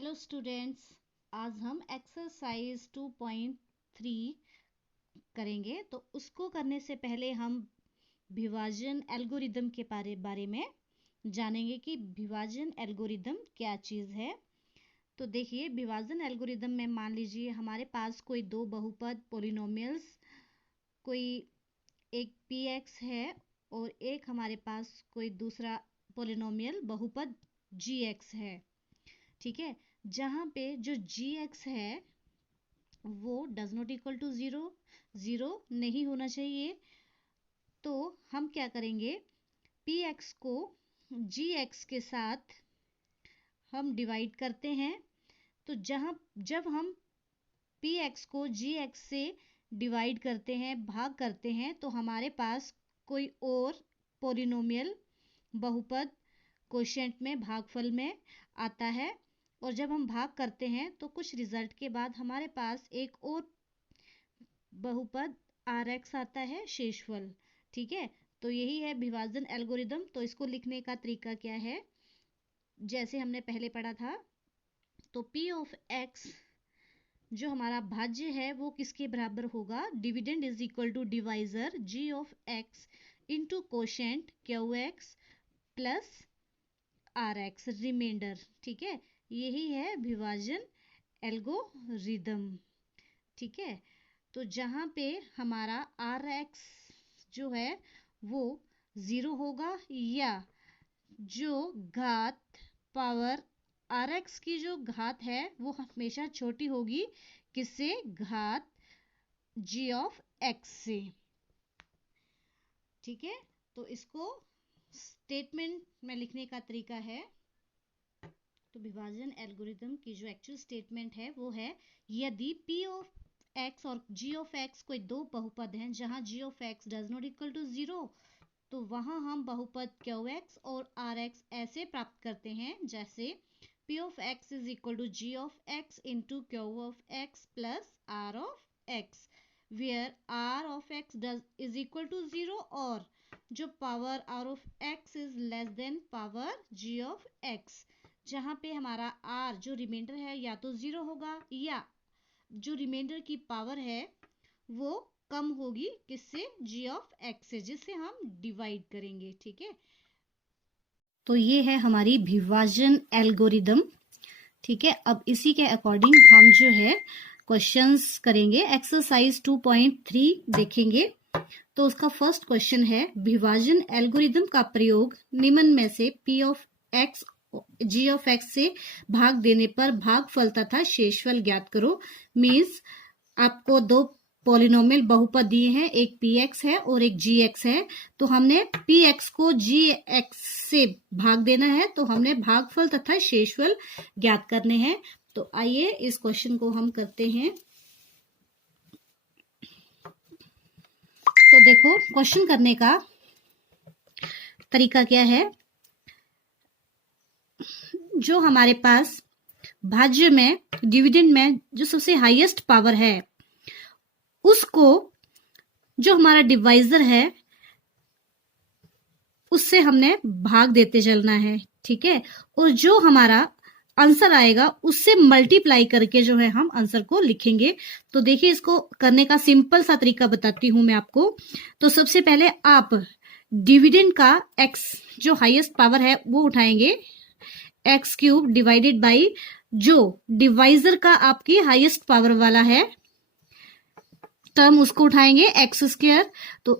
Hello students, आज हम exercise 2.3 करेंगे। तो उसको करने से पहले हम विभाजन एल्गोरिदम के बारे में जानेंगे कि विभाजन एल्गोरिदम क्या चीज़ है। तो देखिए, विभाजन एल्गोरिदम में मान लीजिए हमारे पास कोई दो बहुपद पोलिनोमियल्स, कोई एक px है और एक हमारे पास कोई दूसरा पोलिनोमियल बहुपद gx है। ठीक है, जहाँ पे जो gx है वो does not equal to zero, zero नहीं होना चाहिए। तो हम क्या करेंगे, px को gx के साथ हम डिवाइड करते हैं। तो जब हम px को gx से डिवाइड करते हैं, भाग करते हैं, तो हमारे पास कोई और पोलिनोमियल बहुपद क्वोशिएंट में, भागफल में आता है। और जब हम भाग करते हैं तो कुछ रिजल्ट के बाद हमारे पास एक और बहुपद rx आता है, शेषफल। ठीक है, तो यही है विभाजन एल्गोरिदम। तो इसको लिखने का तरीका क्या है, जैसे हमने पहले पढ़ा था। तो p ऑफ x जो हमारा भाज्य है वो किसके बराबर होगा, dividend is equal to divisor g of x into quotient qx plus rx remainder. ठीक है, यही है विभाजन एल्गोरिदम। ठीक है, तो जहाँ पे हमारा rx जो है वो ज़ीरो होगा, या जो घात पावर rx की जो घात है वो हमेशा छोटी होगी, किससे, घात g ऑफ x से। ठीक है, तो इसको स्टेटमेंट में लिखने का तरीका है। तो विभाजन एल्गोरिदम की जो एक्चुअल स्टेटमेंट है वो है, यदि p ऑफ x और g ऑफ x कोई दो बहुपद हैं जहां g of x does not equal to zero, तो वहां हम बहुपद qx और rx ऐसे प्राप्त करते हैं, जैसे p of x is equal to g of x into q of x plus r of x, where r of x is equal to zero और जो power r of x is less than power g of x, जहाँ पे हमारा r जो reminder है या तो zero होगा या जो रिमाइंडर की पावर है वो कम होगी, किससे, g ऑफ x से, जिससे हम डिवाइड करेंगे। ठीक है, तो ये है हमारी विभाजन एल्गोरिदम। ठीक है, अब इसी के अकॉर्डिंग हम जो है क्वेश्चंस करेंगे। एक्सरसाइज 2.3 देखेंगे। तो उसका फर्स्ट क्वेश्चन है, विभाजन एल्गोरिदम का प्रयोग निम्न में से p of x g of x से भाग देने पर भागफल तथा शेषफल ज्ञात करो। मीन्स आपको दो पॉलिनोमियल बहुपद दिए हैं, एक px है और एक gx है। तो हमने px को gx से भाग देना है, तो हमने भागफल तथा शेषफल ज्ञात करने हैं। तो आइए इस क्वेश्चन को हम करते हैं। तो देखो, क्वेश्चन करने का तरीका क्या है, जो हमारे पास भाज्य में, डिविडेंड में जो सबसे हाईएस्ट पावर है उसको जो हमारा डिवाइजर है उससे हमने भाग देते चलना है। ठीक है, और जो हमारा आंसर आएगा उससे मल्टीप्लाई करके जो है हम आंसर को लिखेंगे। तो देखिए, इसको करने का सिंपल सा तरीका बताती हूं मैं आपको। तो सबसे पहले आप डिविडेंड का x जो हाईएस्ट पावर है वो उठाएंगे, एक्स क्यूब डिवाइडेड बाई जो डिवाइजर का आपकी हाईएस्ट पावर वाला है टर्म, उसको उठाएंगे एक्स स्क्वायर। तो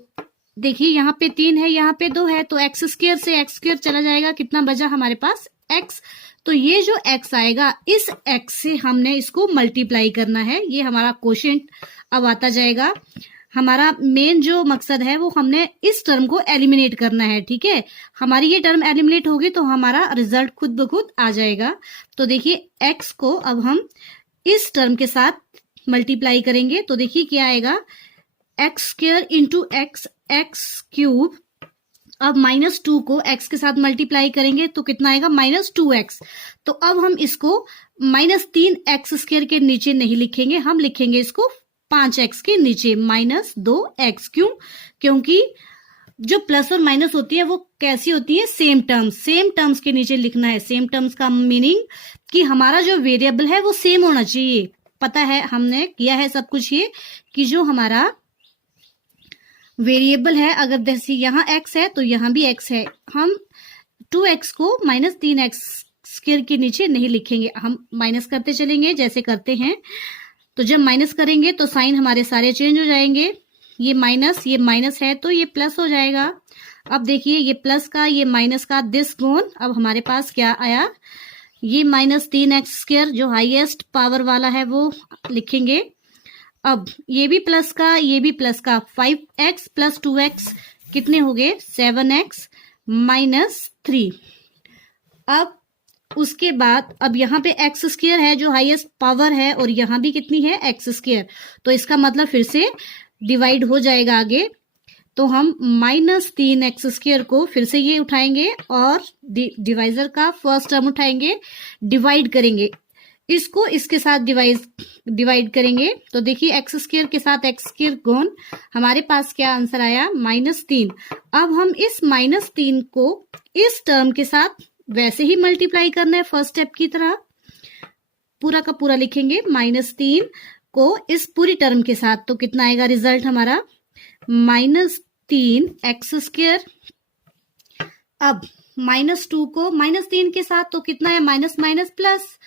देखिए, यहाँ पे 3 है, यहाँ पे 2 है, तो एक्स स्क्वायर से एक्स स्क्वायर चला जाएगा, कितना बचा हमारे पास, x। तो ये जो x आएगा, इस x से हमने इसको मल्टीप्लाई करना है, ये हमारा क्वोशिएंट अब आता जाएगा। हमारा मेन जो मकसद है वो हमने इस टर्म को एलिमिनेट करना है। ठीक है, हमारी ये टर्म एलिमिनेट होगी तो हमारा रिजल्ट खुद ब खुद आ जाएगा। तो देखिए, x को अब हम इस टर्म के साथ मल्टीप्लाई करेंगे, तो देखिए क्या आएगा, x square into x, x cube. अब -2 को x के साथ मल्टीप्लाई करेंगे तो कितना आएगा, -2x। तो अब हम इसको -3x स्क्वायर के नीचे नहीं लिखेंगे, हम लिखेंगे इसको 5x के नीचे, -2x। क्यों, क्योंकि जो प्लस और माइनस होती है वो कैसी होती है, सेम टर्म्स के नीचे लिखना है। सेम टर्म्स का मीनिंग कि हमारा जो वेरिएबल है वो सेम होना चाहिए। पता है हमने किया है सब कुछ ये कि जो हमारा वेरिएबल है, अगर जैसे यहाँ x है तो यहाँ भी x है, हम 2x को माइनस 3x स्क्वायर के नीचे नहीं लिखेंगे, हम माइनस करते चलेंगे जैसे करते हैं। तो जब माइनस करेंगे तो साइन हमारे सारे चेंज हो जाएंगे। ये माइनस है तो ये प्लस हो जाएगा। अब देखिए ये प्लस का ये माइनस का दिस गुण, अब हमारे पास क्या आया, ये माइनस 3x स्क्वायर जो हाईएस्ट पावर वाला है वो लिखेंगे। अब ये भी प्लस का ये भी प्लस का, 5x प्लस 2x कितने हो गए, 7x माइनस 3। अब उसके बाद अब यहाँ पे एक्स स्क्वायर है जो हाईएस्ट पावर है और यहाँ भी कितनी है, एक्स स्क्वायर, तो इसका मतलब फिर से डिवाइड हो जाएगा आगे। तो हम माइनस 3x स्क्वायर को फिर से ये उठाएंगे और डिवाइजर का फर्स्ट टर्म उठाएंगे, डिवाइड करेंगे इसको, इसके साथ डिवाइड करेंगे। तो देखिए एक्स स्क्वायर के साथ एक्स स्क्वायर गुण, हमारे पास क्या आंसर आया, -3। अब हम इस -3 को इस टर्म के साथ वैसे ही मल्टीप्लाई करना है फर्स्ट स्टेप की तरह, पूरा का पूरा लिखेंगे -3 को इस पूरी टर्म के साथ। तो कितना आएगा रिजल्ट हमारा, -3x स्क्वायर। अब -2 को -3 के साथ तो कितना है, माइनस माइनस प्लस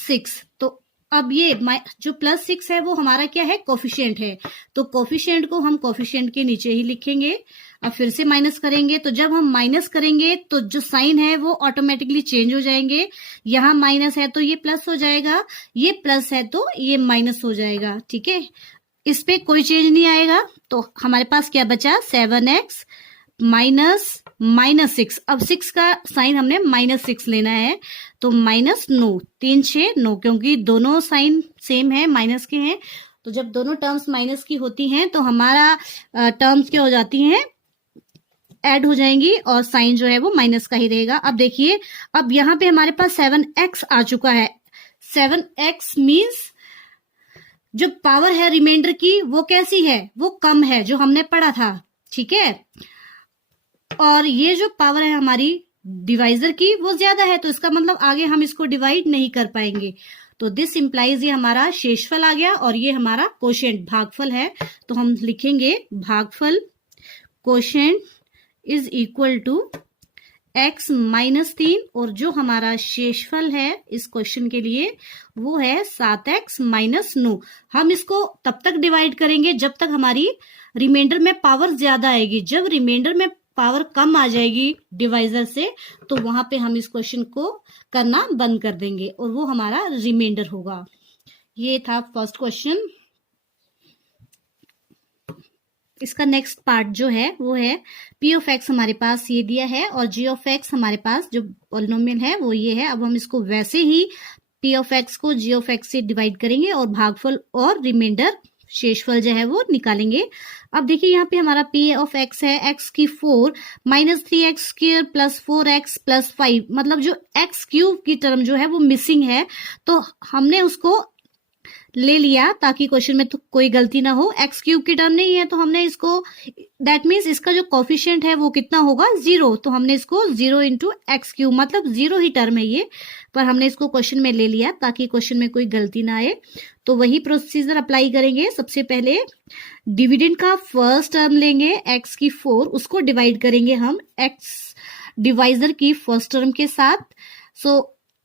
6। तो अब ये जो +6 है वो हमारा क्या है, कोफिशिएंट है, तो कोफिशिएंट को हम कोफिशिएंट के नीचे ही लिखेंगे। अब फिर से माइनस करेंगे, तो जब हम माइनस करेंगे तो जो साइन है वो ऑटोमेटिकली चेंज हो जाएंगे। यहाँ माइनस है तो ये प्लस हो जाएगा, ये प्लस है तो ये माइनस हो जाएगा, ठीक है, इस पे कोई चेंज नहीं आएगा। तो हमारे पास क्या बचा, 7x माइनस 6। अब 6 का साइन हमने -6 लेना है, तो -9, 3 6 9, क्योंकि दोनों साइन सेम है, माइनस के हैं। तो जब दोनों टर्म्स माइनस की होती हैं तो हमारा टर्म्स क्या हो जाती हैं, ऐड हो जाएंगी और साइन जो है वो माइनस का ही रहेगा। अब देखिए अब यहाँ पे हमारे पास 7x आ चुका है। 7x मीन्स जो पावर है रिमाइंडर की वो कैसी है, वो कम है, जो हमने पढ़ा था, ठीक है। और ये जो पावर है हमारी डिवाइजर की वो ज्यादा है, तो इसका मतलब आगे हम इसको डिवाइड नहीं कर पाएंगे। तो दिस इंप्लाइज ये हमारा शेषफल आ गया और ये हमारा कोशेंट भागफल है। तो हम लिखेंगे भागफल quotient is equal to x -3, और जो हमारा शेषफल है इस क्वेश्चन के लिए वो है 7x -9। हम इसको तब तक डिवाइड करेंगे जब तक हमारी रिमाइंडर में पावर ज्यादा आएगी। जब रिमाइंडर में पावर कम आ जाएगी डिवाइजर से, तो वहां पे हम इस क्वेश्चन को करना बंद कर देंगे और वो हमारा रिमाइंडर होगा। ये था फर्स्ट क्वेश्चन। इसका नेक्स्ट पार्ट जो है वो है p ऑफ x हमारे पास ये दिया है और g ऑफ x हमारे पास जो पॉलिनोमियल है वो ये है। अब हम इसको वैसे ही p ऑफ x को g ऑफ x से डिवाइड करेंगे और भागफल और रिमाइंडर शेषफल जो है वो निकालेंगे। अब देखिए यहाँ पे हमारा p ऑफ x है x की 4 -3x square plus 4x plus 5, मतलब जो x क्यूब की टर्म जो है वो मिसिंग है, तो हमने उसको ले लिया ताकि क्वेश्चन में तो कोई गलती ना हो। एक्स क्यूब की टर्म नहीं है तो हमने इसको, दैट मीन्स इसका जो कोफिशिएंट है वो कितना होगा, 0, तो हमने इसको 0 इंटू एक्स क्यूब, मतलब 0 ही टर्म है ये, पर हमने इसको क्वेश्चन में ले लिया ताकि क्वेश्चन में कोई गलती ना आए। तो वही प्रोसीजर अप्लाई करेंगे। सबसे पहले डिविडेंड का फर्स्ट टर्म लेंगे x की 4, उसको डिवाइड करेंगे हम x डिवाइजर की फर्स्ट टर्म के साथ। सो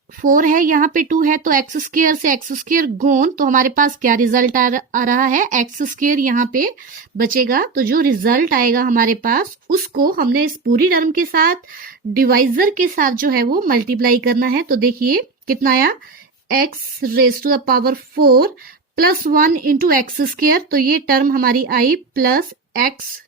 4 है, यहाँ पे 2 है, तो एक्स स्क्वायर से एक्स स्क्वायर गुण, तो हमारे पास क्या रिजल्ट आ रहा है, एक्स स्क्वायर यहाँ पे बचेगा। तो जो रिजल्ट आएगा हमारे पास उसको हमने इस पूरी टर्म के साथ डिवाइजर के साथ जो है वो मल्टीप्लाई करना है। तो देखिए कितना आया, x raise to the power 4 plus 1 into x square, तो ये टर्म हमारी आई प्लस एक्स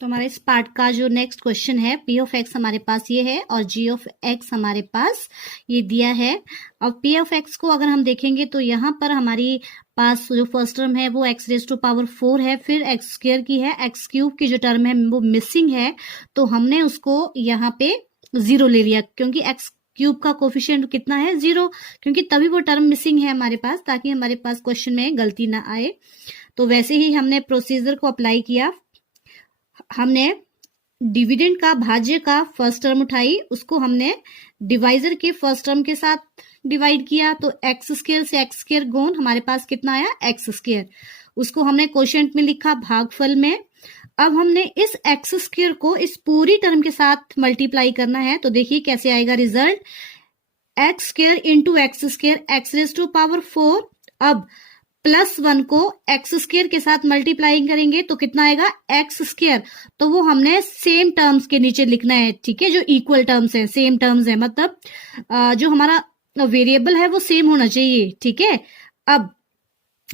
तो हमारे इस पार्ट का जो नेक्स्ट क्वेश्चन है, p ऑफ x हमारे पास ये है और g ऑफ x हमारे पास ये दिया है। अब p ऑफ x को अगर हम देखेंगे तो यहाँ पर हमारी पास जो फर्स्ट टर्म है वो x रेज टू पावर 4 है, फिर x स्क्वायर की है, x क्यूब की जो टर्म है वो मिसिंग है, तो हमने उसको यहाँ पे 0 ले लिया, क्योंकि x क्यूब का कोफिशिएंट कितना है 0, क्योंकि तभी वो टर्म मिसिंग है हमारे पास, ताकि हमारे पास क्वेश्चन में गलती ना आए। तो वैसे ही हमने प्रोसीजर को अप्लाई किया। हमने डिविडेंड का भाज्य का फर्स्ट टर्म उठाई, उसको हमने डिवाइजर के फर्स्ट टर्म के साथ डिवाइड किया, तो एक्स स्क्वायर से एक्स स्क्वायर गुण हमारे पास कितना आया एक्स स्क्वायर, उसको हमने क्वोशिएंट में लिखा भागफल में। अब हमने इस एक्स स्क्वायर को इस पूरी टर्म के साथ मल्टीप्लाई करना है, तो देखिए कैसे आएगा result, x square into x square x raise to power 4। अब +1 को एक्स स्क्वायर के साथ मल्टीप्लाई करेंगे तो कितना आएगा एक्स स्क्वायर, तो वो हमने सेम टर्म्स के नीचे लिखना है, ठीक है, जो इक्वल टर्म्स है, सेम टर्म्स है, मतलब जो हमारा वेरिएबल है वो सेम होना चाहिए, ठीक है। अब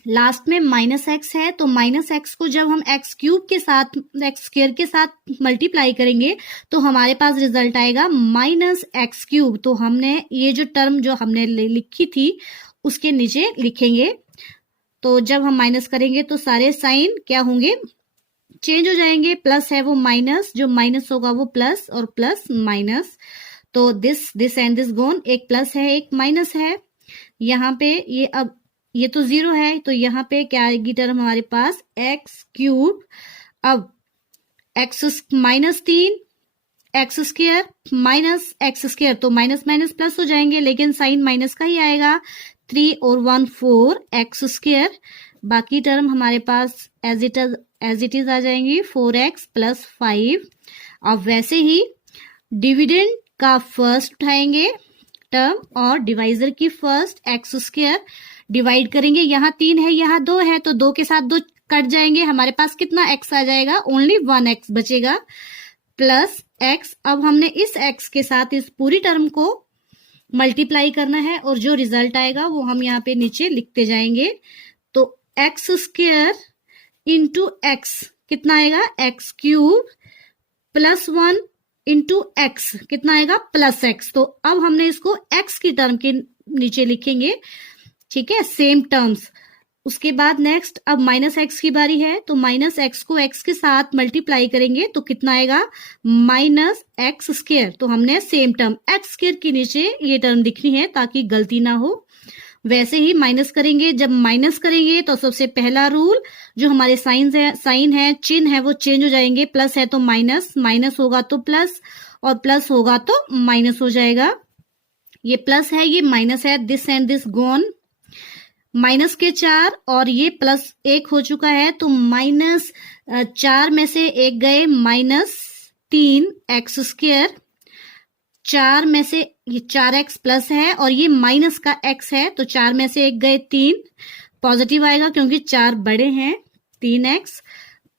लास्ट में -x है, तो -x को जब हम x क्यूब के साथ एक्स स्क्वायर के साथ मल्टीप्लाई करेंगे तो हमारे पास रिजल्ट आएगा -x क्यूब। तो हमने ये जो टर्म जो हमने लिखी थी उसके नीचे लिखेंगे, तो जब हम माइनस करेंगे तो सारे साइन क्या होंगे, चेंज हो जाएंगे, प्लस है वो माइनस, जो माइनस होगा वो प्लस, और प्लस माइनस, तो दिस एंड दिस गोन, एक प्लस है एक माइनस है। यहाँ पे ये अब ये तो 0 है, तो यहाँ पे क्या आएगी टर्म हमारे पास एक्स क्यूब। अब x -3 x square minus x square, तो माइनस माइनस प्लस हो जाएंगे, लेकिन साइन माइनस का ही आएगा, 3 और 1 4 एक्स स्क्वायर। बाकी टर्म हमारे पास एज इट इज आ जाएंगी 4x + 5। अब वैसे ही डिविडेंड का फर्स्ट उठाएंगे टर्म और डिवाइजर की फर्स्ट एक्स स्क्वायर डिवाइड करेंगे, यहाँ 3 है यहाँ 2 है, तो 2 के साथ 2 कट जाएंगे, हमारे पास कितना x आ जाएगा, ओनली 1x बचेगा, प्लस x। अब हमने इस x के साथ इस पूरी टर्म को मल्टीप्लाई करना है, और जो रिजल्ट आएगा वो हम यहाँ पे नीचे लिखते जाएंगे। तो एक्स स्क्वायर इंटू एक्स कितना आएगा एक्स क्यूब, +1 इंटू एक्स कितना आएगा +x। तो अब हमने इसको x की टर्म के नीचे लिखेंगे, ठीक है, सेम टर्म्स। उसके बाद नेक्स्ट अब -x की बारी है, तो -x को x के साथ मल्टीप्लाई करेंगे तो कितना आएगा -x²। तो हमने सेम टर्म x² के नीचे ये टर्म दिखनी है ताकि गलती ना हो। वैसे ही माइनस करेंगे, जब माइनस करेंगे तो सबसे पहला रूल जो हमारे साइन है चिन्ह है वो चेंज हो जाएंगे, प्लस है तो माइनस, माइनस होगा तो प्लस, और प्लस होगा तो माइनस हो जाएगा। ये प्लस है ये माइनस है, this and this gone, minus के 4 और ये +1 हो चुका है, तो -4 में से 1 गए, -3 x², 4 में से ये 4x प्लस है और ये माइनस का x है, तो 4 में से 1 गए 3, पॉजिटिव आएगा क्योंकि 4 बड़े हैं, 3x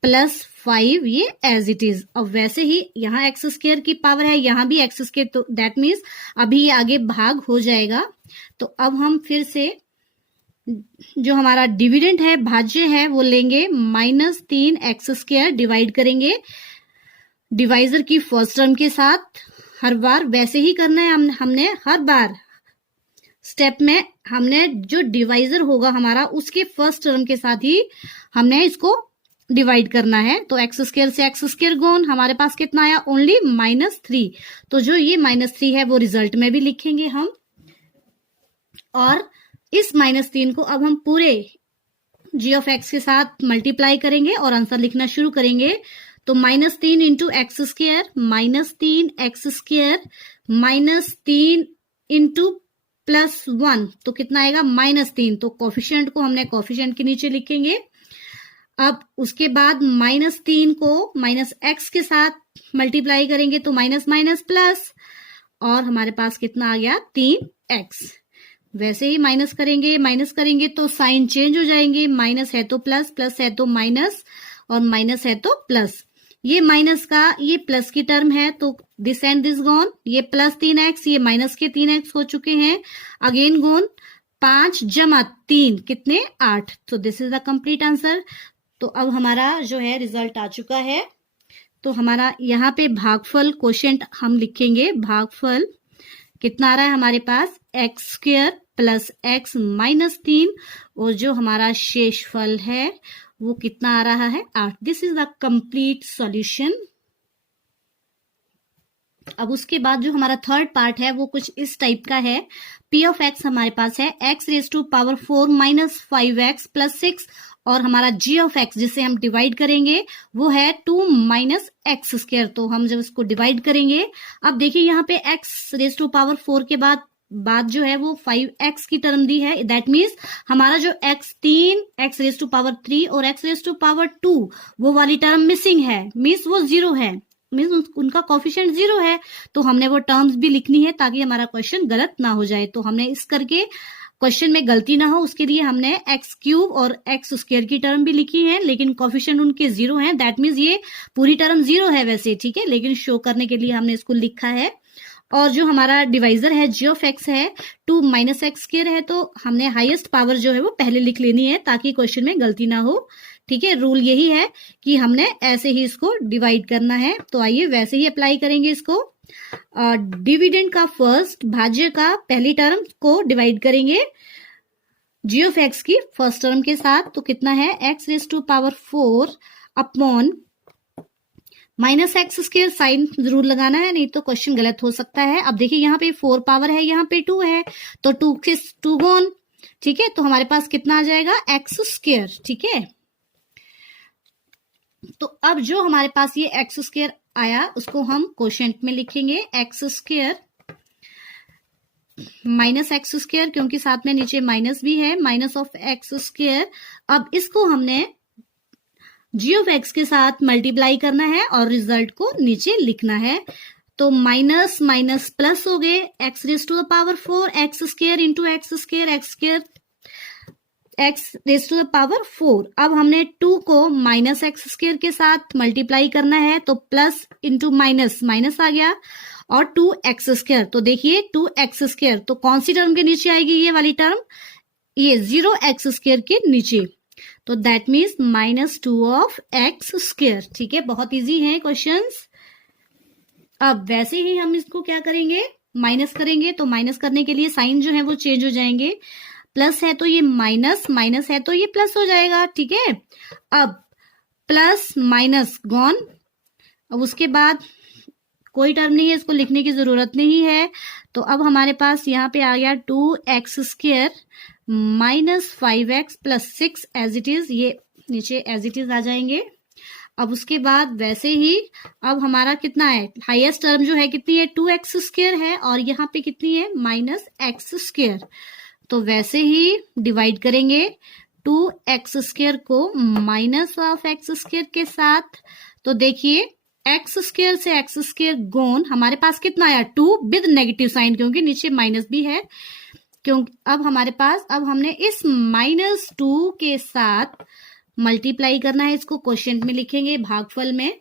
+ 5 ये एज इट इज। अब वैसे ही यहाँ x² की पावर है, यहाँ भी x², तो दैट मीन्स अभी ये आगे भाग हो जाएगा। तो अब हम फिर से जो हमारा डिविडेंड है भाज्य है वो लेंगे, -3 x² डिवाइड करेंगे डिवाइजर की फर्स्ट टर्म के साथ, हर बार वैसे ही करना है, हमने हर बार स्टेप में हमने जो डिवाइजर होगा हमारा उसके फर्स्ट टर्म के साथ ही हमने इसको डिवाइड करना है। तो x² से x² गुण हमारे पास कितना आया ओनली -3, तो जो ये -3 है वो रिजल्ट में भी लिखेंगे हम, और इस -3 को अब हम पूरे g(x) के साथ मल्टीप्लाई करेंगे और आंसर लिखना शुरू करेंगे। तो -3 इंटू x², -3 x² -3 इंटू +1, तो कितना आएगा -3। तो कोफिशिएंट को हमने कोफिशिएंट के नीचे लिखेंगे। अब उसके बाद -3 को -x के साथ मल्टीप्लाई करेंगे तो माइनस माइनस प्लस, और हमारे पास कितना आ गया 3x। वैसे ही माइनस करेंगे तो साइन चेंज हो जाएंगे, माइनस है तो प्लस, प्लस है तो माइनस, और माइनस है तो प्लस। ये माइनस का ये प्लस की टर्म है, तो दिस एंड दिस गॉन, ये +3x ये माइनस के 3x हो चुके हैं, अगेन गॉन, 5 + 3 कितने 8। तो this is the complete answer. तो अब हमारा जो है रिजल्ट आ चुका है। तो हमारा यहाँ पे भागफल क्वोशिएंट हम लिखेंगे, भागफल कितना आ रहा है हमारे पास x² + x -3, और जो हमारा शेषफल है वो कितना आ रहा है 8। This is the complete solution. अब उसके बाद जो हमारा थर्ड पार्ट है वो कुछ इस टाइप का है। p ऑफ x हमारे पास है x raise to power 4 minus 5x plus 6, और हमारा g ऑफ x जिसे हम डिवाइड करेंगे वो है 2 माइनस एक्स स्क्वायर। तो हम जब इसको डिवाइड करेंगे, अब देखिए यहाँ पे x रेज टू पावर 4 के बाद जो है वो 5x की टर्म दी है। दैट मीन्स हमारा जो x रेज टू पावर 3 और x रेज टू पावर 2 वो वाली टर्म मिसिंग है, मीन्स वो जीरो है, मीन्स उनका कोफिशिएंट जीरो है। तो हमने वो टर्म्स भी लिखनी है ताकि हमारा क्वेश्चन गलत ना हो जाए। तो हमने इस करके क्वेश्चन में गलती ना हो उसके लिए हमने एक्स क्यूब और एक्स स्क्वायर की टर्म भी लिखी है, लेकिन कोफिशिएंट उनके जीरो हैं। दैट मीन्स ये पूरी टर्म जीरो है वैसे, ठीक है, लेकिन शो करने के लिए हमने इसको लिखा है। और जो हमारा डिवाइजर है जी ऑफ एक्स है 2 माइनस एक्स स्क्वायर है, तो हमने हाईएस्ट पावर जो है वो पहले लिख लेनी है ताकि क्वेश्चन में गलती ना हो। ठीक है, रूल यही है कि हमने ऐसे ही इसको डिवाइड करना है। तो आइए वैसे ही अप्लाई करेंगे इसको। डिविडेंड का फर्स्ट, भाज्य का पहली टर्म को डिवाइड करेंगे जी ऑफ एक्स की फर्स्ट टर्म के साथ। तो कितना है, x raise to power 4 upon minus x square, sign जरूर लगाना है नहीं तो क्वेश्चन गलत हो सकता है। अब देखिए यहाँ पे 4 पावर है, यहाँ पे 2 है, तो 2 से 2 गॉन। ठीक है, तो हमारे पास कितना आ जाएगा, एक्स स्क्वायर। ठीक है, तो अब जो हमारे पास ये एक्स स्क्वायर आया उसको हम कोशेंट में लिखेंगे, x square minus x square, क्योंकि साथ में नीचे माइनस भी है, माइनस ऑफ एक्स स्क्वायर। अब इसको हमने जी ऑफ एक्स के साथ मल्टीप्लाई करना है और रिजल्ट को नीचे लिखना है। तो माइनस माइनस प्लस हो गए, x raise to the power 4 x square into x square, x square x raise to the power 4। अब हमने 2 को माइनस एक्स स्क्वायर के साथ मल्टीप्लाई करना है, तो प्लस इंटू माइनस, माइनस आ गया, और 2 एक्स स्क्वायर। तो देखिए 2 एक्स स्क्वायर तो कौन सी टर्म के नीचे आएगी, ये वाली टर्म, ये 0 एक्स स्क्वायर के नीचे। तो that means minus 2 of x square. ठीक है, बहुत इजी है क्वेश्चंस। अब वैसे ही हम इसको क्या करेंगे, माइनस करेंगे। तो माइनस करने के लिए साइन जो है वो चेंज हो जाएंगे, प्लस है तो ये माइनस, माइनस है तो ये प्लस हो जाएगा। ठीक है, अब प्लस माइनस गॉन। अब उसके बाद कोई टर्म नहीं है, इसको लिखने की जरूरत नहीं है। तो अब हमारे पास यहाँ पे आ गया 2 x square minus 5x plus 6 as it is, ये नीचे एज इट इज आ जाएंगे। अब उसके बाद वैसे ही अब हमारा कितना है, हाईएस्ट टर्म जो है कितनी है, 2 एक्स स्क्वायर है, और यहाँ पे कितनी है, माइनस एक्स स्क्वायर। तो वैसे ही डिवाइड करेंगे 2 एक्स स्क्वायर को माइनस ऑफ एक्स स्क्वायर के साथ। तो देखिए एक्स स्क्वायर से एक्स स्क्वायर गोन, हमारे पास कितना आया, 2 विद नेगेटिव साइन, क्योंकि नीचे माइनस भी है। क्योंकि अब हमारे पास, अब हमने इस माइनस 2 के साथ मल्टीप्लाई करना है, इसको क्वोशिएंट में लिखेंगे, भागफल में।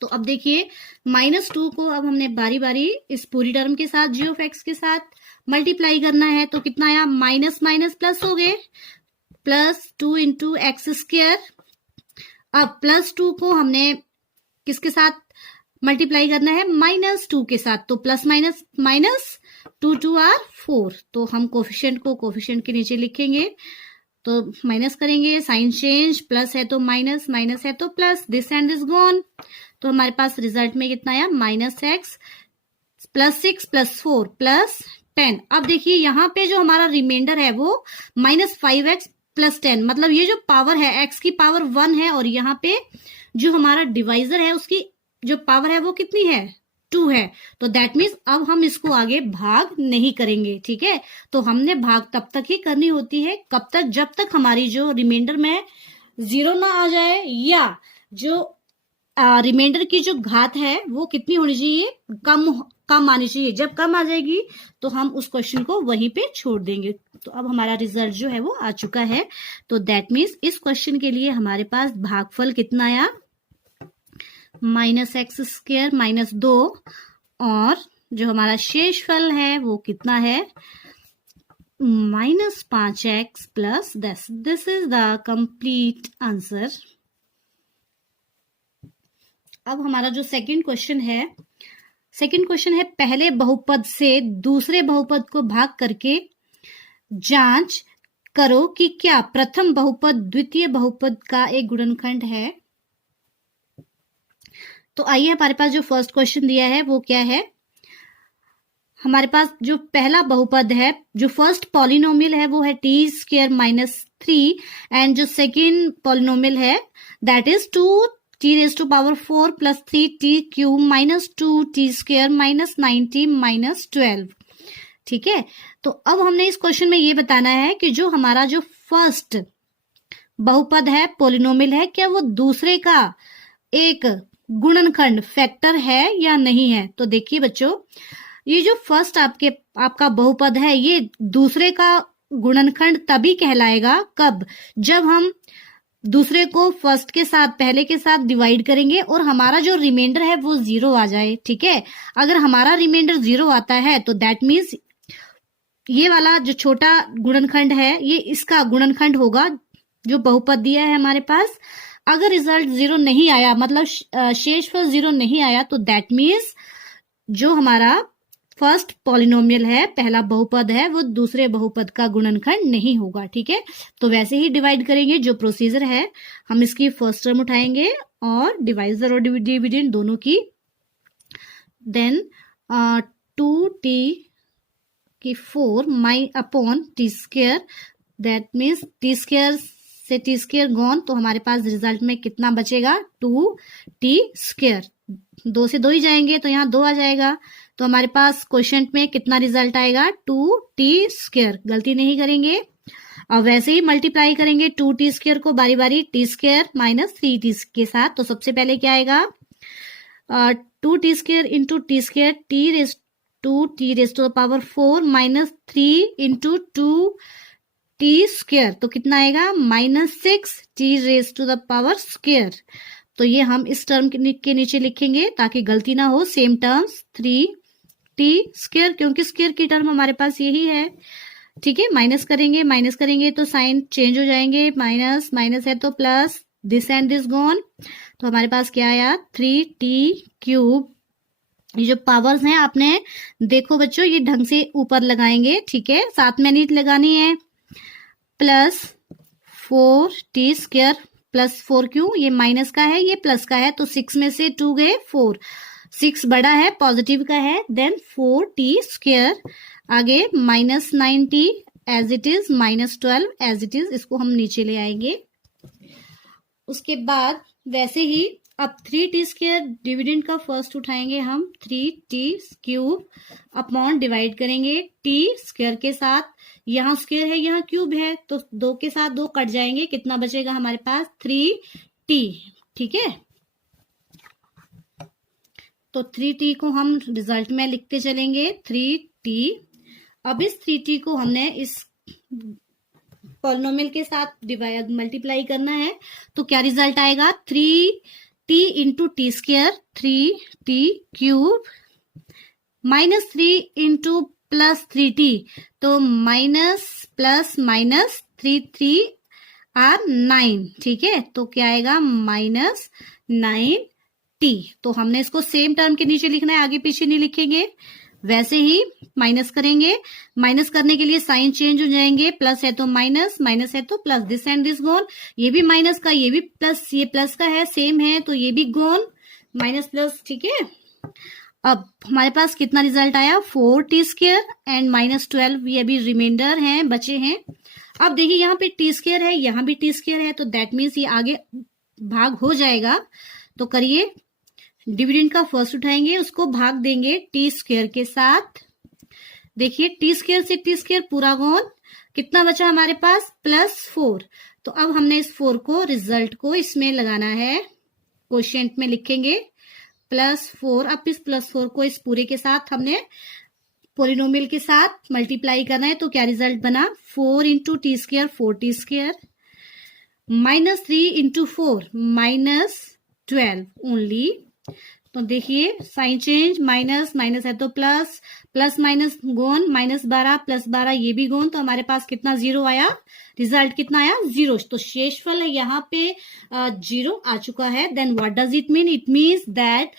तो अब देखिए माइनस 2 को अब हमने बारी बारी इस पूरी टर्म के साथ जी ऑफ एक्स के साथ मल्टीप्लाई करना है। तो कितना आया, माइनस माइनस प्लस हो गए, प्लस 2 इंटू एक्स स्क्वायर। अब प्लस 2 को हमने किसके साथ मल्टीप्लाई करना है, माइनस 2 के साथ। तो प्लस माइनस माइनस, 2 2 आर 4। तो हम कोफिशिएंट को कोफिशिएंट के नीचे लिखेंगे, तो माइनस करेंगे, साइन चेंज, प्लस है तो माइनस, माइनस है तो plus, this and this gone. तो हमारे पास रिजल्ट में कितना आया, minus x plus 6 plus 4 plus 10। अब देखिए यहाँ पे जो हमारा रिमाइंडर है वो माइनस 5x प्लस 10, मतलब ये जो पावर है x की पावर 1 है, और यहाँ पे जो हमारा डिवाइजर है उसकी जो पावर है वो कितनी है, 2 है। तो दैट मीन्स अब हम इसको आगे भाग नहीं करेंगे। ठीक है, तो हमने भाग तब तक ही करनी होती है, कब तक, जब तक हमारी जो रिमाइंडर में 0 ना आ जाए, या जो रिमाइंडर की जो घात है वो कितनी होनी चाहिए, कम आनी चाहिए। जब कम आ जाएगी तो हम उस क्वेश्चन को वहीं पे छोड़ देंगे। तो अब हमारा रिजल्ट जो है वो आ चुका है। तो दैट मीन्स इस क्वेश्चन के लिए हमारे पास भागफल कितना आया, माइनस एक्स स्क्वायर माइनस 2, और जो हमारा शेष फल है वो कितना है, minus 5x plus 10। This is the complete answer. अब हमारा जो सेकंड क्वेश्चन है, पहले बहुपद से दूसरे बहुपद को भाग करके जांच करो कि क्या प्रथम बहुपद द्वितीय बहुपद का एक गुणनखंड है। तो आइए हमारे पास जो फर्स्ट क्वेश्चन दिया है वो क्या है। हमारे पास जो पहला बहुपद है, जो फर्स्ट पॉलिनोमियल है वो है टी स्क्वायर माइनस 3 एंड जो सेकेंड पॉलिनोमियल है that is 2t⁴ plus 3t³ minus 2t square minus 90 minus 12। ठीक है, तो अब हमने इस क्वेश्चन में ये बताना है कि जो हमारा जो फर्स्ट बहुपद है, पॉलिनोमियल है, क्या वो दूसरे का एक गुणनखंड फैक्टर है या नहीं है। तो देखिए बच्चों, ये जो फर्स्ट आपका बहुपद है ये दूसरे का गुणनखंड तभी कहलाएगा कब, जब हम दूसरे को फर्स्ट के साथ, पहले के साथ डिवाइड करेंगे और हमारा जो रिमाइंडर है वो 0 आ जाए। ठीक है, अगर हमारा रिमाइंडर 0 आता है तो दैट मीन्स ये वाला जो छोटा गुणनखंड है ये इसका गुणनखंड होगा, जो बहुपद दिया है हमारे पास। अगर रिजल्ट 0 नहीं आया, मतलब शेषफल 0 नहीं आया, तो दैट मीन्स जो हमारा फर्स्ट पॉलिनोमियल है, पहला बहुपद है, वो दूसरे बहुपद का गुणनखंड नहीं होगा। ठीक है, तो वैसे ही डिवाइड करेंगे। जो प्रोसीजर है, हम इसकी फर्स्ट टर्म उठाएंगे और डिवाइजर और डिविडेंड दोनों की, then 2t⁴ my upon t square, that means t square से टी स्क्वायर गॉन, तो हमारे पास रिजल्ट में कितना बचेगा 2t²। 2 से 2 ही जाएंगे तो यहाँ 2 आ जाएगा, तो हमारे पास क्वेश्चन में कितना रिजल्ट आएगा 2t²। गलती नहीं करेंगे। और वैसे ही मल्टीप्लाई करेंगे 2t² को बारी बारी t² माइनस 3t के साथ। तो सबसे पहले क्या आएगा 2t² into t² t⁴ minus 3 into 2t², तो कितना आएगा -6t⁴। तो ये हम इस टर्म के नीचे लिखेंगे ताकि गलती ना हो। सेम टर्म्स 3t², क्योंकि स्क्वायर की टर्म हमारे पास यही है। ठीक है, माइनस करेंगे तो साइन चेंज हो जाएंगे, माइनस माइनस है तो plus, this and this gone, तो हमारे पास क्या आया 3t³। ये जो पावर्स हैं आपने देखो बच्चों, ये ढंग से ऊपर लगाएंगे। ठीक है, साथ में नहीं लगानी है। प्लस 4t² प्लस 4 क्यों, ये माइनस का है, ये प्लस का है, तो 6 में से 2 गए 4, 6 बड़ा है, पॉजिटिव का है, देन 4t²। आगे minus 9t as it is, minus 12 as it is, इसको हम नीचे ले आएंगे। उसके बाद वैसे ही अब 3t² डिविडेंड का फर्स्ट उठाएंगे हम, 3t³ अपॉन डिवाइड करेंगे t² के साथ। यहाँ स्क्वायर है, यहाँ क्यूब है, तो 2 के साथ 2 कट जाएंगे, कितना बचेगा हमारे पास 3t। ठीक है, तो 3t को हम रिजल्ट में लिखते चलेंगे 3t। अब इस 3t को हमने इस पॉलिनोमियल के साथ डिवाइड मल्टीप्लाई करना है, तो क्या रिजल्ट आएगा 3t into t², 3t³ minus 3 into plus 3t, तो माइनस प्लस माइनस 3 आर 9। ठीक है, तो क्या आएगा -9t। तो हमने इसको सेम टर्म के नीचे लिखना है, आगे पीछे नहीं लिखेंगे। वैसे ही माइनस करेंगे, माइनस करने के लिए साइन चेंज हो जाएंगे, प्लस है तो माइनस, माइनस है तो plus, this and this gone, ये भी माइनस का, ये भी प्लस, ये प्लस का है, सेम है, तो ये भी गॉन, माइनस प्लस। ठीक है, अब हमारे पास कितना रिजल्ट आया 4t² एंड -12, ये अभी रिमाइंडर हैं, बचे हैं। अब देखिए यहाँ पे t² है, यहाँ भी t² है, तो दैट मीन्स ये आगे भाग हो जाएगा। तो करिए, डिविडेंड का फर्स्ट उठाएंगे, उसको भाग देंगे t² के साथ। देखिए t² से t² पूरा गॉन, कितना बचा हमारे पास +4। तो अब हमने इस 4 को, रिजल्ट को इसमें लगाना है, क्वोशिएंट में लिखेंगे +4। अब इस +4 को इस पूरे के साथ हमने पॉलिनोमियल के साथ मल्टीप्लाई करना है, तो क्या रिजल्ट बना 4 into t² 4t² minus 3 into 4 -12 only. तो देखिए साइन चेंज, माइनस माइनस है तो प्लस, प्लस माइनस गोन, -12 प्लस 12 ये भी गोन, तो हमारे पास कितना 0 आया, रिजल्ट कितना आया 0। तो शेषफल है यहाँ पे 0 आ चुका है। Then what does it mean, it means that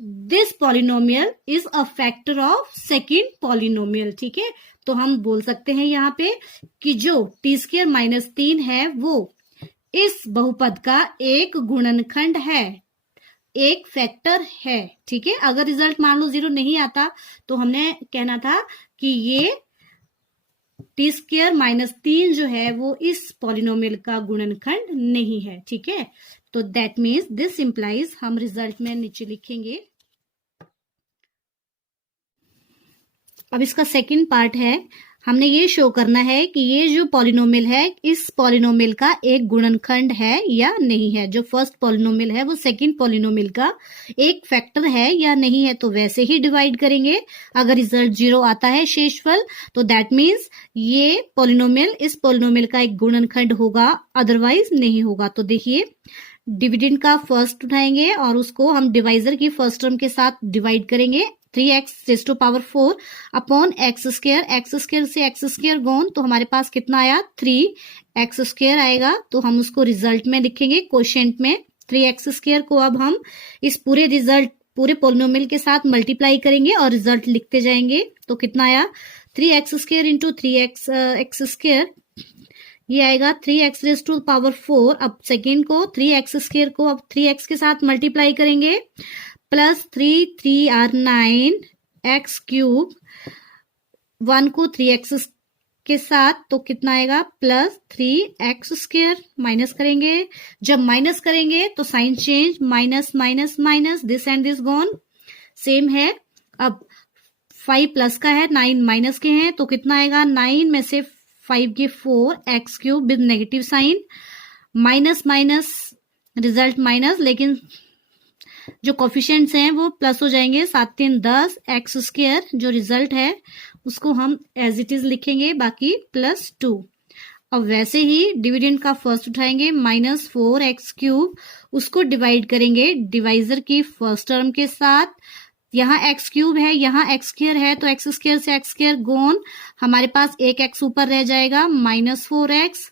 this polynomial is a factor of second polynomial. ठीक है, तो हम बोल सकते हैं यहाँ पे कि जो t² -3 है वो इस बहुपद का एक गुणनखंड है। एक फैक्टर है। ठीक है, अगर रिजल्ट मान लो 0 नहीं आता तो हमने कहना था कि ये टी स्क्वायर माइनस 3 जो है वो इस पॉलिनोमियल का गुणनखंड नहीं है। ठीक है, तो दैट मीन्स दिस इंप्लाइज, हम रिजल्ट में नीचे लिखेंगे। अब इसका सेकंड पार्ट है, हमने ये शो करना है कि ये जो पॉलिनोमियल है इस पॉलिनोमियल का एक गुणनखंड है या नहीं है। जो फर्स्ट पॉलिनोमियल है वो सेकंड पॉलिनोमियल का एक फैक्टर है या नहीं है, तो वैसे ही डिवाइड करेंगे। अगर रिजल्ट 0 आता है शेषफल, तो दैट मीन्स ये पॉलिनोमियल इस पॉलिनोमियल का एक गुणनखंड होगा, अदरवाइज नहीं होगा। तो देखिए, डिविडेंड का फर्स्ट उठाएंगे और उसको हम डिवाइजर की फर्स्ट टर्म के साथ डिवाइड करेंगे। 3x raise to power 4 upon x square से एक्स स्क्वायर गॉन, तो हमारे पास कितना आया 3x स्क्वायर आएगा। तो हम उसको रिजल्ट में लिखेंगे, क्वोशिएंट में 3x स्क्वायर को अब हम इस पूरे रिजल्ट पूरे पॉलिनोमियल के साथ मल्टीप्लाई करेंगे और रिजल्ट लिखते जाएंगे। तो कितना आया 3x square into 3x x square, ये आएगा 3x रेज़ टू पावर 4। अब सेकेंड को 3x स्क्वायर को अब 3x के साथ मल्टीप्लाई करेंगे, प्लस 3 आर 9 एक्स क्यूब, 1 को 3x के साथ, तो कितना आएगा प्लस 3x स्क्वायर। माइनस करेंगे, जब माइनस करेंगे तो sign change, minus minus minus, this and this gone, same है। अब 5 प्लस का है, 9 माइनस के हैं, तो कितना आएगा 9 में से 5 के 4 x cube with negative sign, minus minus result minus, लेकिन जो कोफिशिएंट्स हैं वो प्लस हो जाएंगे। 7 3 10 एक्स स्क्वायर, जो रिजल्ट है उसको हम एज इट इज लिखेंगे, बाकी प्लस 2। अब वैसे ही डिविडेंड का फर्स्ट उठाएंगे, माइनस 4 एक्स क्यूब, उसको डिवाइड करेंगे डिवाइजर की फर्स्ट टर्म के साथ। यहाँ एक्स क्यूब है, यहाँ एक्स स्क्वायर है, तो एक्स स्क्वायर से एक्स स्क्वायर गॉन, हमारे पास एक एक्स ऊपर रह जाएगा, माइनस 4x।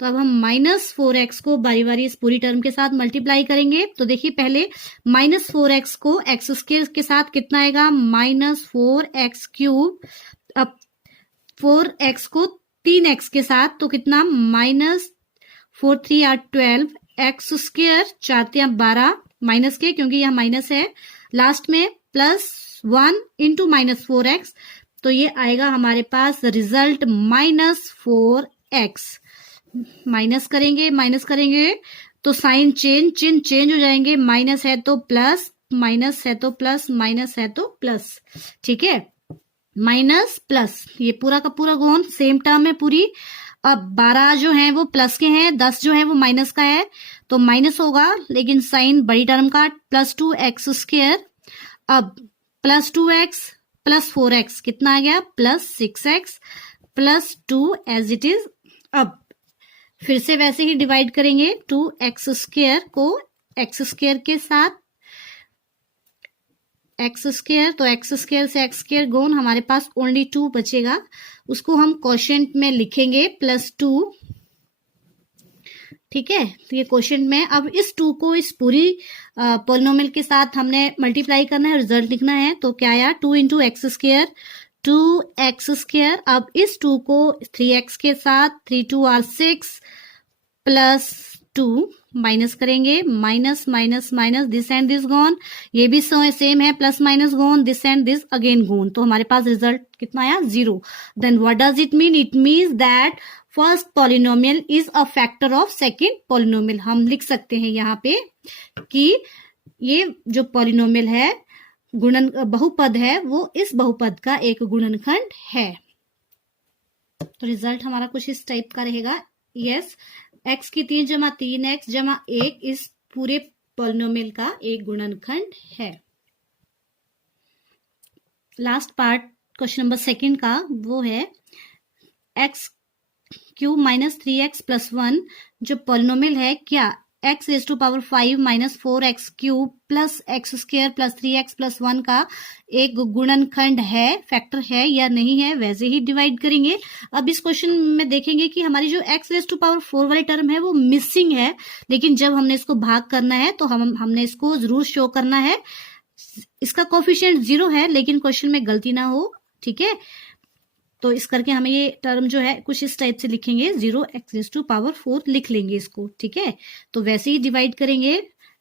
तो अब हम माइनस 4x को बारी बारी इस पूरी टर्म के साथ मल्टीप्लाई करेंगे। तो देखिए, पहले माइनस 4x को एक्स स्क्वायर के साथ कितना आएगा माइनस 4x क्यूब, अब 4x को 3x के साथ, तो कितना माइनस 4 3 8 12 एक्स स्क्वायर, 4 3 12 माइनस के, क्योंकि यह माइनस है, लास्ट में प्लस 1 इंटू माइनस 4x, तो ये आएगा हमारे पास रिजल्ट माइनस 4x। माइनस करेंगे तो साइन चेंज, चिन्ह चेंज हो जाएंगे, माइनस है तो प्लस, माइनस है तो प्लस, माइनस है तो प्लस। ठीक है, माइनस प्लस, ये पूरा का पूरा गुण सेम टर्म है पूरी। अब 12 जो है वो प्लस के हैं, 10 जो है वो माइनस का है, तो माइनस होगा, लेकिन साइन बड़ी टर्म का, प्लस 2 एक्स स्क्वायर। अब प्लस 2x प्लस 4x कितना आ गया plus 6x plus 2 as it is. अब फिर से वैसे ही डिवाइड करेंगे, 2x स्क्वायर को एक्स स्क्वायर के साथ, एक्स स्क्वायर, तो एक्स स्क्वायर से एक्स स्क्वायर गॉन, हमारे पास ओनली 2 बचेगा, उसको हम क्वोशिएंट में लिखेंगे प्लस 2। ठीक है, तो ये क्वोशिएंट में, अब इस 2 को इस पूरी पॉलिनोमियल के साथ हमने मल्टीप्लाई करना है, रिजल्ट लिखना है। तो क्या आया 2 into x square, 2x square. अब इस 2 को 3x के साथ, 3 2 आर 6 प्लस 2, माइनस करेंगे, minus minus minus, this and this gone, ये भी सेम है, plus minus gone, this and this again gone, तो हमारे पास रिजल्ट कितना आया 0। Then what does it mean? It means that first polynomial is a factor of second polynomial. हम लिख सकते हैं यहाँ पे कि ये जो पॉलिनोमियल है, गुणन बहुपद है, वो इस बहुपद का एक गुणनखंड है। तो रिजल्ट हमारा कुछ इस टाइप का रहेगा, यस, x की 3 जमा 3x जमा 1 इस पूरे पॉलिनोमियल का एक गुणनखंड है। Last part question number second का वो है x cube minus 3x plus 1 जो पॉलिनोमियल है, क्या x raise to power 5 minus 4x cube plus x square plus 3x plus 1 का एक गुणनखंड है, फैक्टर है या नहीं है, वैसे ही डिवाइड करेंगे। अब इस क्वेश्चन में देखेंगे कि हमारी जो x रेज़ टू पावर 4 वाली टर्म है वो मिसिंग है, लेकिन जब हमने इसको भाग करना है तो हमने इसको जरूर शो करना है। इसका कोफिशिएंट 0 है, लेकिन क्वेश्चन में गलती ना हो, ठीक है। तो इस करके हमें ये टर्म जो है कुछ इस टाइप से लिखेंगे, 0x रेज़ टू पावर 4 लिख लेंगे इसको, ठीक है। तो वैसे ही डिवाइड करेंगे,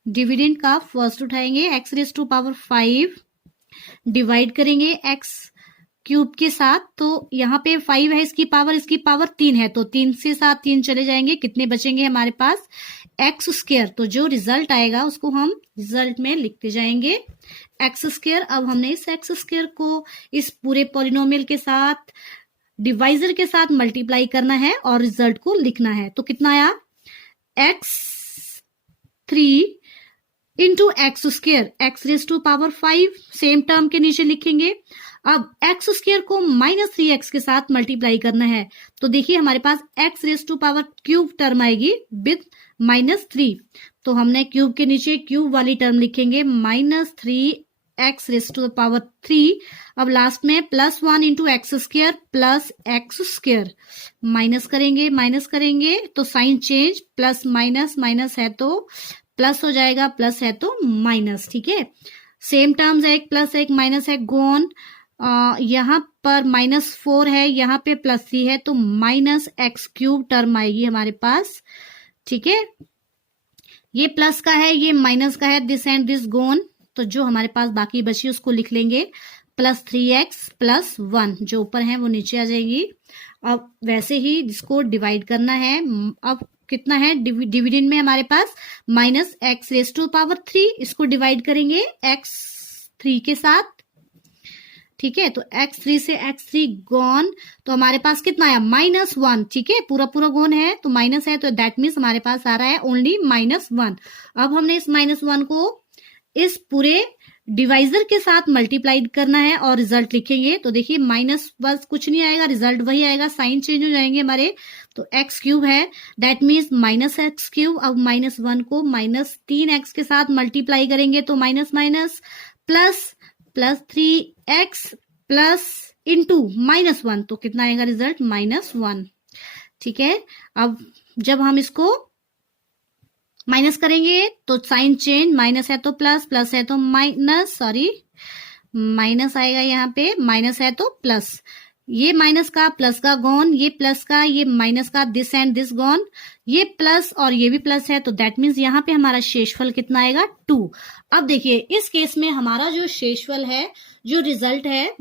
डिविडेंड का फर्स्ट उठाएंगे, x raise to power 5 divide करेंगे एक्स क्यूब के साथ। तो यहाँ पे 5 है, इसकी पावर 3 है, तो 3 से साथ 3 चले जाएंगे, कितने बचेंगे हमारे पास एक्स स्क्वायर। तो जो रिजल्ट आएगा उसको हम रिजल्ट में लिखते जाएंगे एक्स स्क्वायर। अब हमने इस एक्स स्क्वायर को इस पूरे पॉलिनोमियल के साथ डिवाइजर के साथ मल्टीप्लाई करना है और रिजल्ट को लिखना है। तो कितना आया x3 into x square, x raise to power 5 same term के नीचे लिखेंगे। अब एक्स स्क्वायर को -3x के साथ मल्टीप्लाई करना है, तो देखिए हमारे पास x raise to power cube term आएगी विद -3। तो हमने क्यूब के नीचे क्यूब वाली टर्म लिखेंगे -3x रेज टू पावर 3। अब लास्ट में +1 into x square plus x square, minus करेंगे तो साइन चेंज, प्लस माइनस है तो प्लस हो जाएगा, प्लस है तो माइनस। ठीक है, सेम टर्म्स है, एक प्लस एक माइनस है, गोन यहाँ पर -4 है, यहाँ पे +3 है, तो -x³ टर्म आएगी हमारे पास। ठीक है, ये प्लस का है, ये माइनस का है, दिस एंड दिस गोन। तो जो हमारे पास बाकी बची उसको लिख लेंगे +3x + 1, जो ऊपर है वो नीचे आ जाएगी। अब वैसे ही इसको डिवाइड करना है। अब कितना है डिविडेंड में हमारे पास -x रेज टू पावर 3, इसको डिवाइड करेंगे x3 के साथ। ठीक है, तो x3 से x3 गॉन, तो हमारे पास कितना आया -1। ठीक है, पूरा गोन है तो माइनस है, तो दैट मीन्स हमारे पास आ रहा है ओनली -1। अब हमने इस -1 को इस पूरे डिवाइजर के साथ मल्टीप्लाई करना है और रिजल्ट लिखेंगे। तो देखिए माइनस बस कुछ नहीं आएगा, रिजल्ट वही आएगा, साइन चेंज हो जाएंगे हमारे। तो x³ है, दैट मीन्स -x³। अब -1 को -3x के साथ मल्टीप्लाई करेंगे तो minus plus 3x plus into -1, तो कितना आएगा रिजल्ट -1। ठीक है, अब जब हम इसको माइनस करेंगे तो साइन चेंज, माइनस है तो प्लस है तो माइनस, माइनस आएगा, यहाँ पे माइनस है तो प्लस, ये माइनस का प्लस का गॉन, ये प्लस का ये माइनस का, दिस एंड दिस गॉन, ये प्लस और ये भी प्लस है, तो दैट मीन्स यहाँ पे हमारा शेषफल कितना आएगा 2। अब देखिए इस केस में हमारा जो शेषफल है, जो रिजल्ट है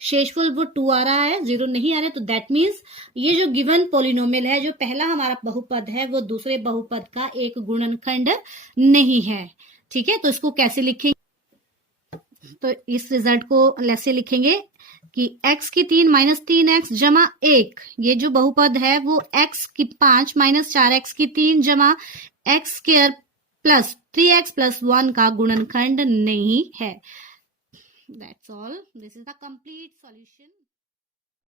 शेषफल वो 2 आ रहा है, 0 नहीं आ रहा है। तो दैट मीन्स ये जो गिवन पोलिनोमियल है, जो पहला हमारा बहुपद है, वो दूसरे बहुपद का एक गुणनखंड नहीं है। ठीक है, तो इसको कैसे लिखेंगे, तो इस रिजल्ट को ऐसे लिखेंगे कि x की 3 -3x जमा 1, ये जो बहुपद है वो x की 5 -4x की 3 जमा x² प्लस 3x + 1 का गुणनखंड नहीं है। That's all. This is the complete solution.